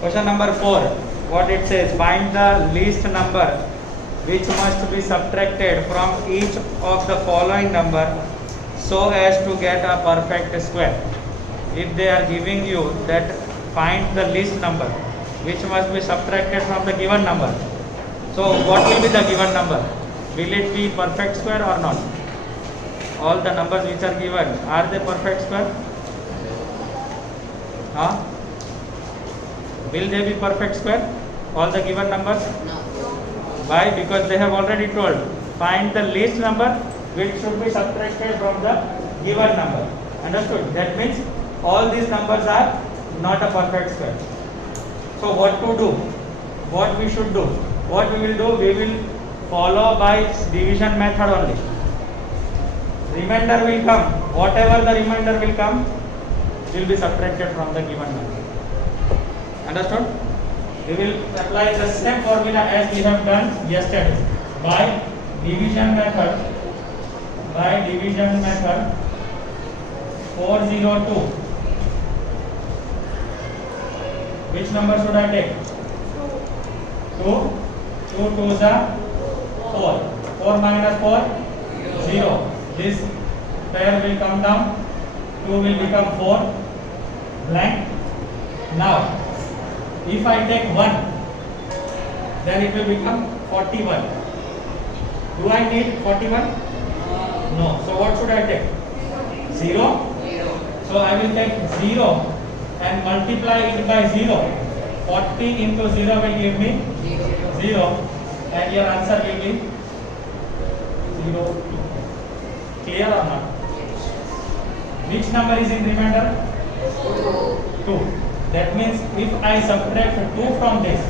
Question number 4. What it says? Find the least number which must be subtracted from each of the following number so as to get a perfect square. If they are giving you that find the least number which must be subtracted from the given number. So what will be the given number? Will it be perfect square or not? All the numbers which are given, are they perfect square? Huh? Will they be perfect square? All the given numbers? No. Why? Because they have already told find the least number which should be subtracted from the given number. Understood? That means all these numbers are not a perfect square. So what to do? What we should do? What we will do? We will follow by division method only. Remainder will come. Whatever the remainder will come will be subtracted from the given number. Understood? We will apply the same formula as we have done yesterday by division method. By division method 402. Which number should I take? 2. 2 2s are 4. 4 minus 4 0. This pair will come down. 2 will become 4 blank. Now if I take 1, then it will become 41. Do I need 41? No. So what should I take? 0? 0. So I will take 0 and multiply it by 0. 40 into 0 will give me 0 and your answer will be 0. Clear or not? Which number is in remainder? 2. That means if I subtract 2 from this,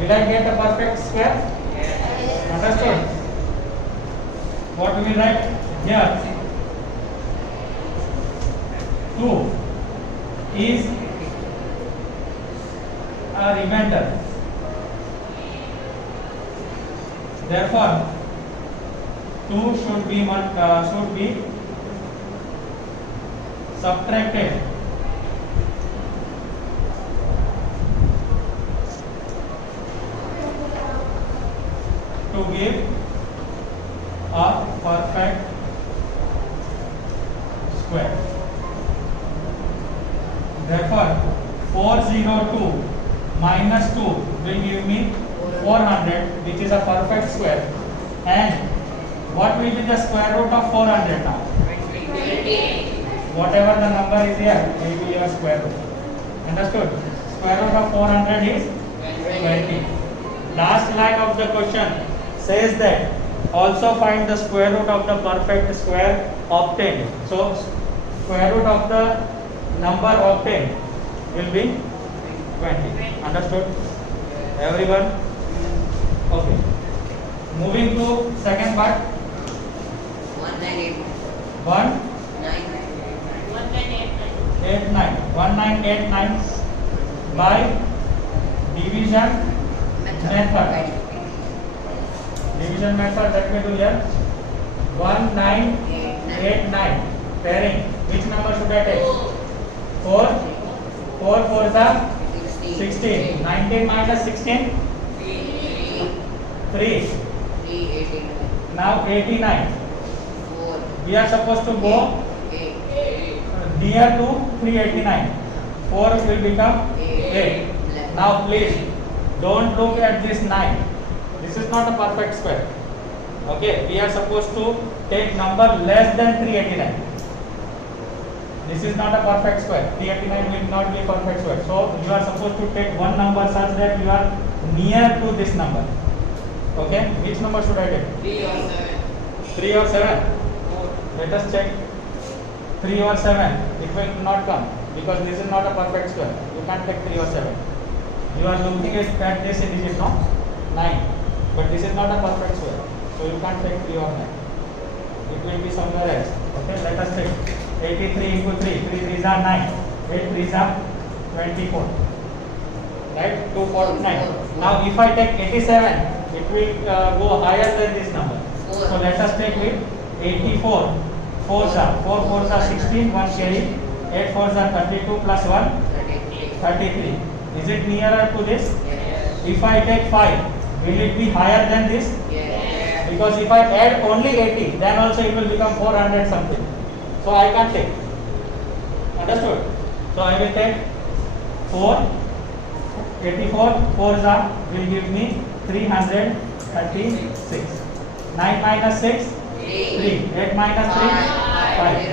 will I get a perfect square? Understood? What we will write here? 2 is a remainder. Therefore, 2 should be subtracted to give a perfect square. Therefore, 402 minus 2 will give me 400, which is a perfect square. And what will be the square root of 400 now? 20. Whatever the number is here will be your square root. Understood? Square root of 400 is 20. Last line of the question says that also find the square root of the perfect square obtained. So square root of the number obtained will be 20. Understood? Everyone? Okay. Moving to second part. 1989. 1989 by division method. Division method, let me do here. 1989 pairing. Which number should I take? 4. 4 4s are 16. 19 minus 16? 3. Now 89. 4. We are supposed to go 8. near to 389. 4 will become 8. Now please don't look at this 9. This is not a perfect square. Okay, we are supposed to take number less than 389. This is not a perfect square. 389 will not be perfect square. So you are supposed to take one number such that you are near to this number. Okay, which number should I take? 3 or 7. 3 or 7? 4. Let us check. 3 or 7. It will not come because this is not a perfect square. You can't take 3 or 7. You are looking at this digit, no? 9. But this is not a perfect square. So you can't take 3 or 9. It will be somewhere else. Okay, let us take 83 into 3. 3 3s are 9. 8 3s are 24. Right? 249. Now if I take 87, it will go higher than this number. So let us take it 84. 4s are 4 4s are 16. 1 carry. 8 4s are 32 plus 1 33. 33. Is it nearer to this? Yes. If I take 5, will it be higher than this? Yes. Because if I add only 80, then also it will become 400 something. So I can't take. Understood? So I will take 4. 84 4s will give me 336. 9 minus 6 3. 8 minus 3 5.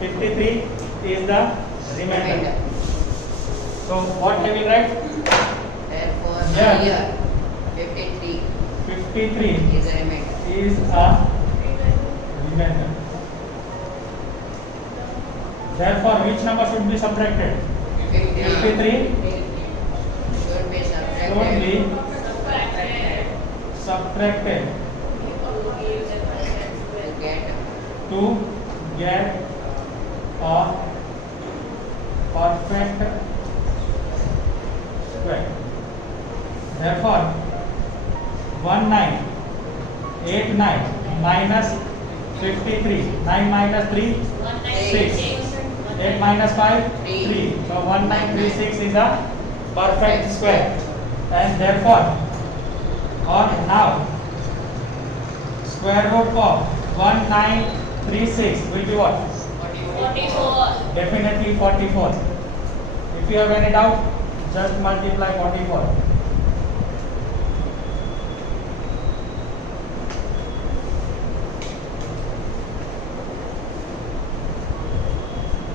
53 is the remainder. So what I will write? Therefore, Yeah. here 53 53 is a remainder. is a remainder. Therefore, which number should be subtracted? 53 should be should subtracted. be subtracted To get to get a perfect square. Therefore, 1989 minus 53. 9 minus 3 6. 8 minus 5 3. So 1936 is a perfect square. And therefore, or now, square root of 1936 will be what? 44. Definitely 44. If you have any doubt, just multiply 44.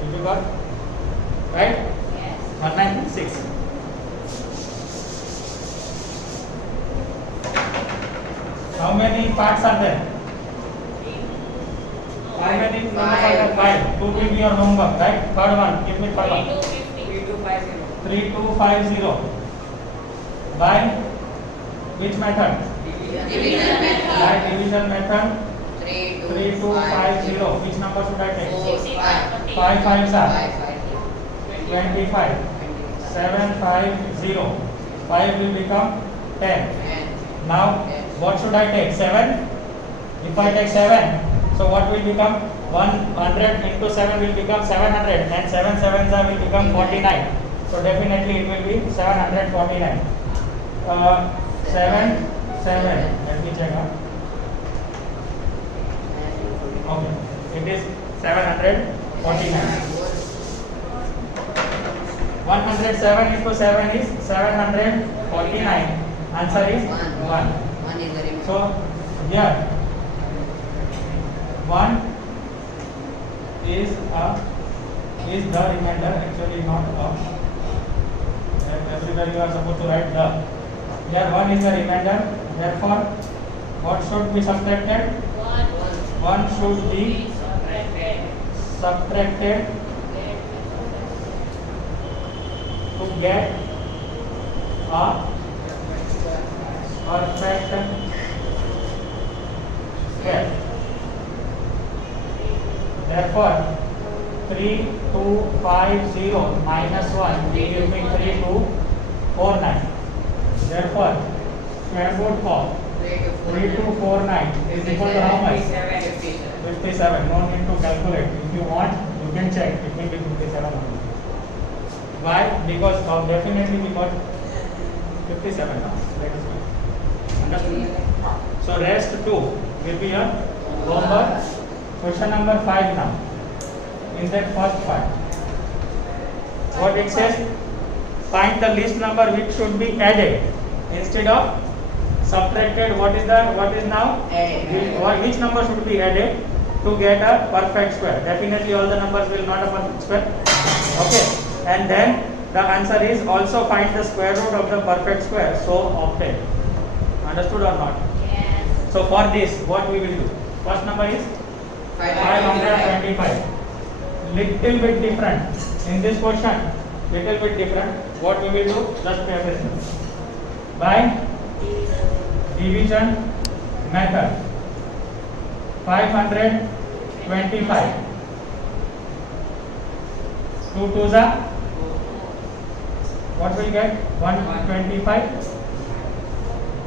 Did you got? Right? Yes. 1936. How many parts are there? How many numbers are there? 5. 2 will be your homework, right? Third one. Give me third one. 3250. By which method? Division By method. division method. 3250. 3250. Which number should I take? 4 5 5s are 5 25. 750. 5 will become 10. Now, what should I take? 7? If I take 7, so what will become? 100 into 7 will become 700, and 7 sevens will become 49. So definitely it will be 749. 7 7. Let me check out. Okay, it is 749. 107 into 7 is 749. Answer is 1. 1 is the remainder. So here 1 is the remainder, actually not a. Everywhere you are supposed to write the. Here 1 is the remainder. Therefore, what should be subtracted? 1 should be subtracted to get a perfect square. Therefore, 3250 minus 1 will give me 3249. Therefore, square root of 3249 is equal to how much? 57. No need to calculate. If you want, you can check. It will be 57 only. Why? Because definitely we got 57 now. Let us go. Understood? So rest 2 will be your homework. Question number 5 now. In that first part, what it says? Find the least number which should be added instead of subtracted. What is now? Which number should be added to get a perfect square? Definitely all the numbers will not a perfect square. Okay. And then the answer is also find the square root of the perfect square. So obtain. Understood or not? Yes. So for this, what we will do? First number is 525. Little bit different. In this question, little bit different. What we will do? Just pay attention. By division method. 525. 2 2s are what will get? 125.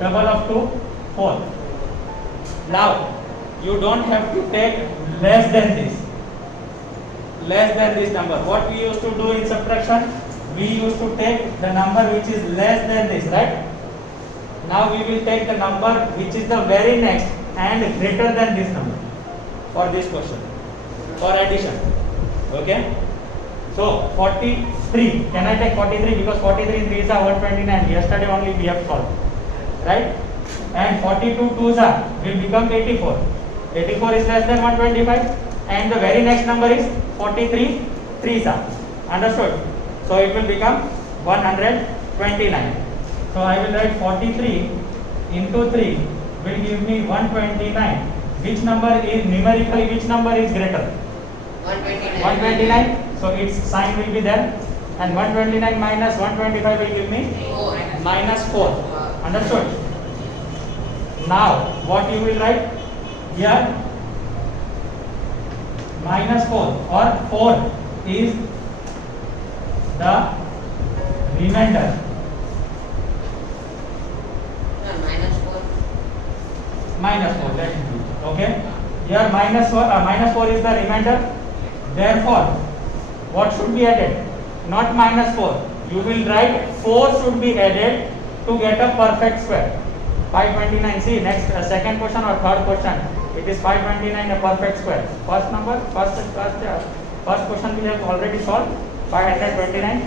Double of 2, 4. Now, you don't have to take less than this. Less than this number. What we used to do in subtraction? we used to take the number which is less than this, right? Now we will take the number which is the very next and greater than this number for this question, for addition. Okay? So 43, can I take 43? Because 43 3s are 129. Yesterday only we have solved, right? And 42 2s are will become 84. 84 is less than 125, and the very next number is 43 3s are. Understood? So it will become 129. So I will write 43 into 3 will give me 129. Which number is numerically, which number is greater? 129. 129. So its sign will be there, and 129 minus 125 will give me 4. minus 4. Understood? Now what you will write here? Minus 4 or 4 is the remainder. No, minus 4. Minus 4, let it be. Okay? Here minus 4 is the remainder. Therefore, what should be added? Not minus 4. You will write 4 should be added to get a perfect square. 529. See, next second question or third question. It is 529 a perfect square. First number, first question we have already solved. 529.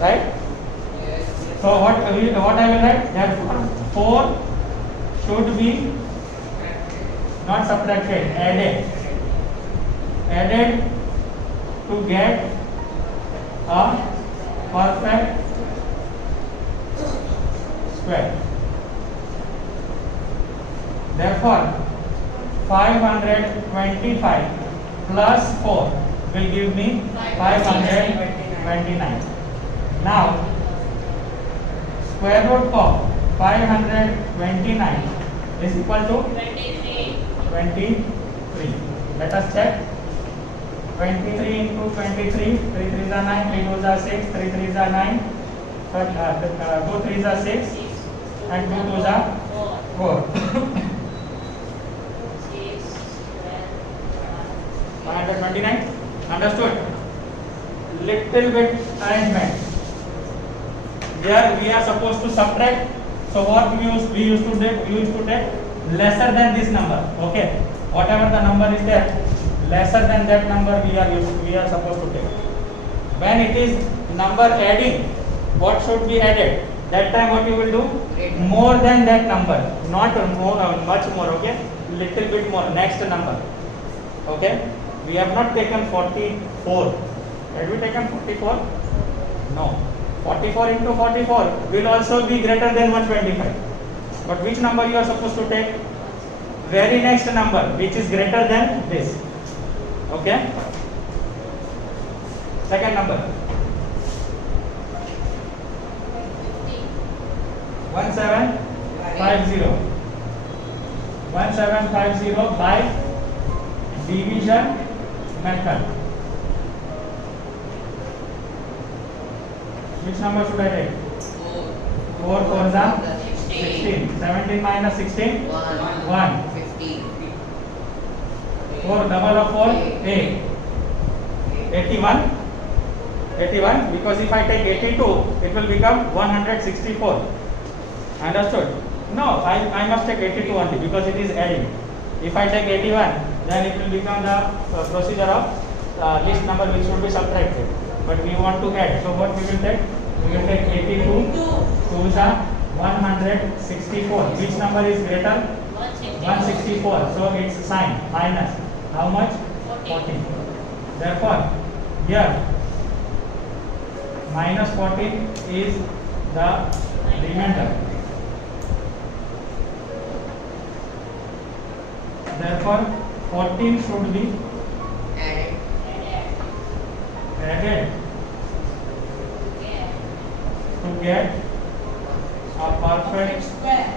Right? So what I will write? Therefore, 4 should be not subtracted, added to get a perfect square. Therefore, 525 plus 4 will give me 529. Now, square root of 529 is equal to 23. Let us check. 23 into 23, 3 3s are 9, 3 2s are 6, 3 3s are 9, 2 3s are 6, and 2 2s are 4. 129. Understood? Little bit arrangement. Here we are supposed to subtract. So what we used to take lesser than this number. Okay. Whatever the number is there, lesser than that number we are supposed to take. When it is number adding, what should be added? That time what you will do? More than that number, not more, much more. Okay. Little bit more. Next number. Okay. We have not taken 44. Have we taken 44? No. 44 into 44 will also be greater than 125. But which number you are supposed to take? Very next number, which is greater than this. Okay? Second number. 1750. 1750 by division method. Which number should I take? 4 4s are 16. 17 minus 16? 1. 15. 4 double of 4? 8. 81? 81, because if I take 82, it will become 164. Understood? No, I must take 82 only because it is adding. If I take 81, then it will become the procedure of list number which should be subtracted. But we want to add. So what we will take? We will take 82. 2s are 164. Which number is greater? 164. So its sign minus. How much? 14. Therefore, here minus 14 is the remainder. Therefore, 14 should be added to get a perfect square.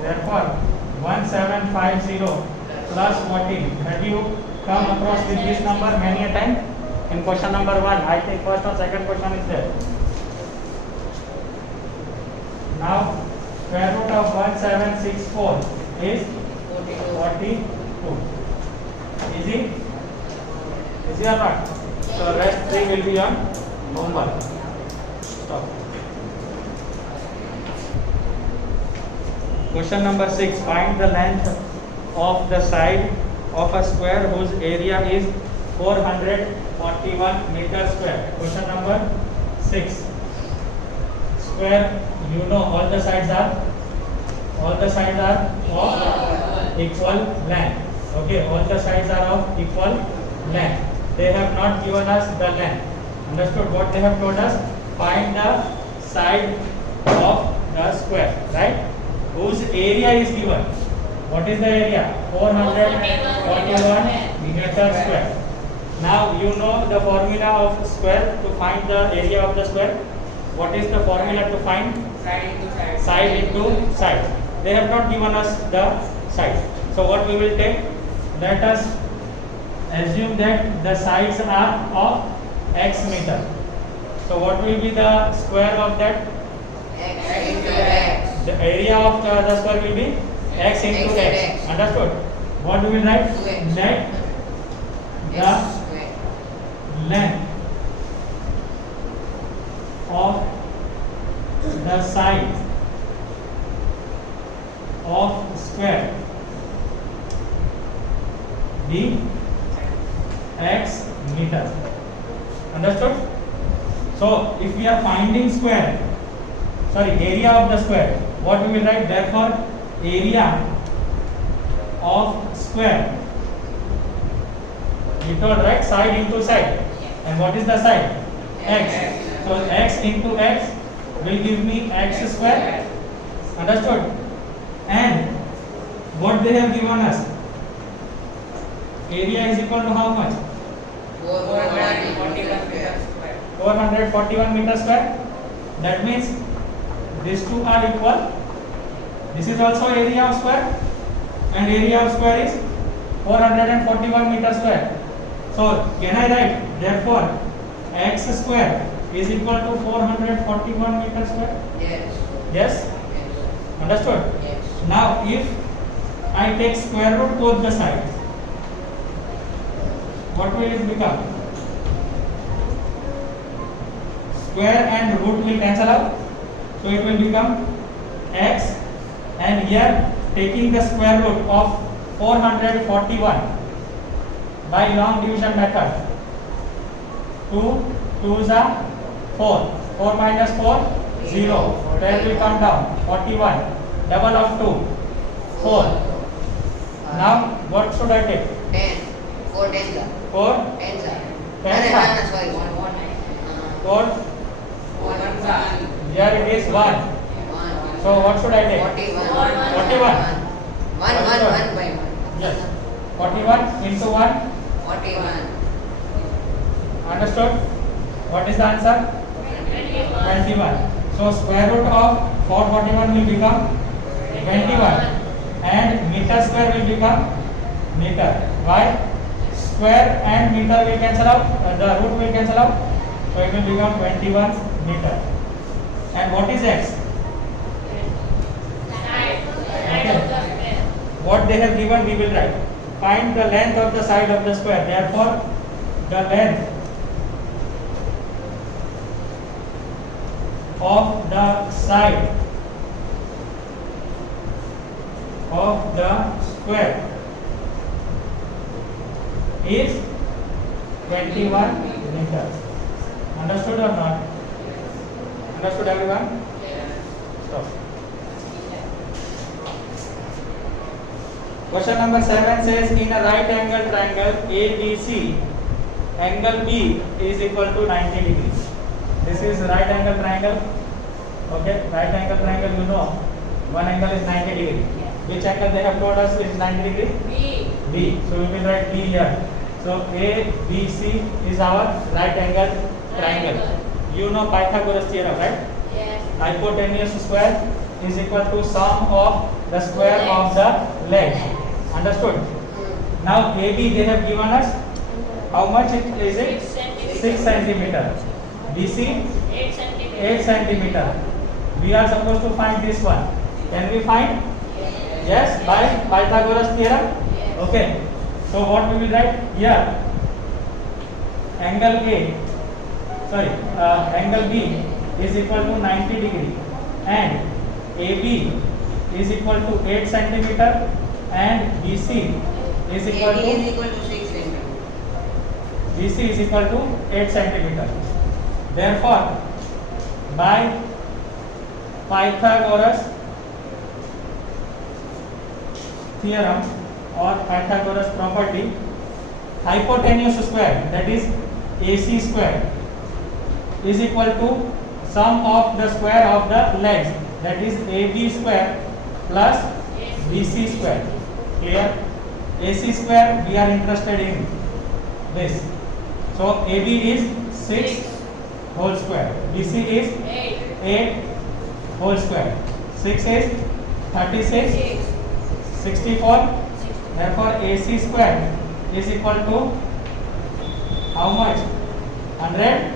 Therefore, 1750 plus 14. Have you come across with this number many a time? In question number 1, I think first or second question is there. Now, square root of 1764 is 42. Easy? Easy or not? So rest 3 will be on homework. Stop. Question number 6. Find the length of the side of a square whose area is 441 meter square. Question number 6. Square, you know all the sides are of equal length. Okay, all the sides are of equal length. They have not given us the length. Understood? What they have told us? Find the side of the square, right? Whose area is given. What is the area? 441 meter square. Now you know the formula of square to find the area of the square. What is the formula to find? Side into side. They have not given us the side. So what we will take? Let us assume that the sides are of x meter. So what will be the square of that? X into X. The area of the square will be x into x. Understood? What do we write? Let the X square. length of the side of square be x meter. Understood? So if we are finding area of the square, what we will write? Therefore area of square, we told, right? Side into side. And what is the side? X. So x into x will give me x square. Understood? And what they have given us? Area is equal to how much? 441 meter square. That means these two are equal. This is also area of square, and area of square is 441 meter square. So can I write therefore x square is equal to 441 meter square? Yes. Yes? Understood? Yes. Now if I take square root both the sides, what will it become? Square and root will cancel out. So it will become x, and here taking the square root of 441 by long division method. 2 2s are 4. 4 minus 4, 0. 10 will come down. 41. Double of 2, 4. Now what should I take? 10. 4 tens are. 4. 10s are. Tens No, are. sorry. 1. 4. 1. Here it is 1. 1. So what should I take? 41. 41. 1 by 1. Yes. 41 into 1. 41. Understood? What is the answer? 21. So square root of 441 will become 21, and meter square will become meter. Why? Square and meter will cancel out, the root will cancel out, so it will become 21 meter. And what is x? Okay. What they have given we will write. Find the length of the side of the square. Therefore the length of the side of the square is 21 meters. Understood or not? Understood everyone? Stop. Question number 7 says in a right angle triangle ABC, angle B is equal to 90 degrees. This is right angle triangle. Okay, right angle triangle, you know, one angle is 90 degree. Which angle they have told us is 90 degree? B. So we will write B here. So ABC is our right angle triangle. You know Pythagoras theorem, right? Yes. Hypotenuse square is equal to sum of the square of the legs. Understood? Now AB they have given us how much it is it? 6 centimeter. BC 8 centimeter. We are supposed to find this one. Can we find? Yes, by Pythagoras theorem. Yes. Okay. So what we will write here? angle A, sorry, angle B is equal to 90 degree and AB is equal to 8 centimeter and BC is equal AB to is equal to 6 centimeter. BC is equal to 8 centimeter. Therefore, by Pythagoras theorem or Pythagoras property, hypotenuse square, that is AC square, is equal to sum of the square of the legs, that is AB square plus BC square. Clear? AC square we are interested in this. So AB is 6 whole square, BC is 8 whole square, 6 is 36, 64. Therefore AC square is equal to how much? 100.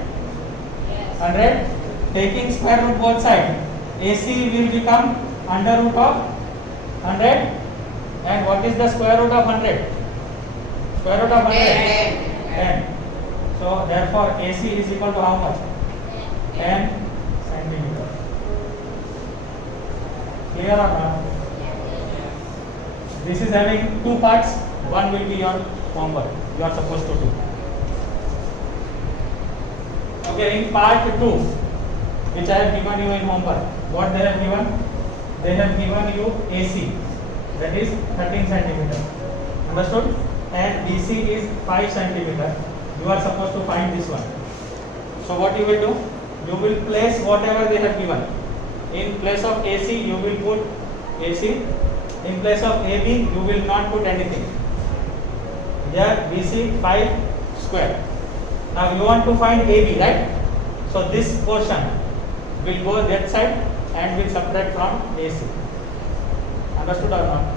100. Taking square root both sides, AC will become under root of 100. And what is the square root of 100? Square root of 100? 10. So therefore AC is equal to how much? 10 centimeter. Clear or not? This is having two parts. One will be your homework. You are supposed to do. Okay, in part 2, which I have given you in homework, what they have given? They have given you AC, that is 13 centimeter. Understood? And BC is 5 centimeter. You are supposed to find this one. So what you will do? You will place whatever they have given. In place of AC, you will put AC. In place of AB, you will not put anything. Here BC 5 square. Now you want to find AB, right? So this portion will go that side and will subtract from AC. Understood or not?